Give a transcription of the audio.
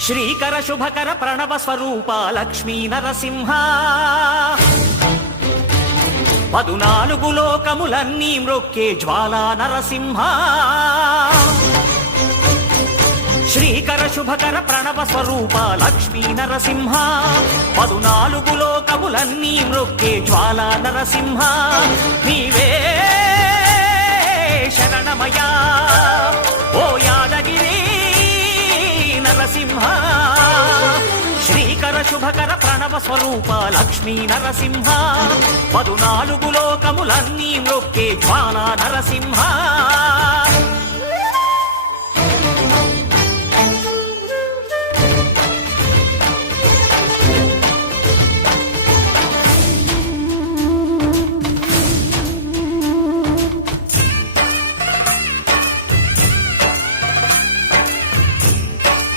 శ్రీకర శుభకర ప్రణవ స్వరూప లక్ష్మీ నరసింహ 14 లోకములన్నీ మ్రొక్కే జ్వాలా నరసింహ శ్రీకర శుభకర ప్రణవ స్వరూప లక్ష్మీ నరసింహ 14 లోకములన్నీ మ్రొక్కే జ్వాలా నరసింహ నీవే శరణమయా ఓ యాదగిరి నరసింహ శ్రీకర శుభకర ప్రణవ స్వరూప లక్ష్మీ నరసింహ 14 లోకములన్నీ మ్రొక్కే జ్వాలా నరసింహ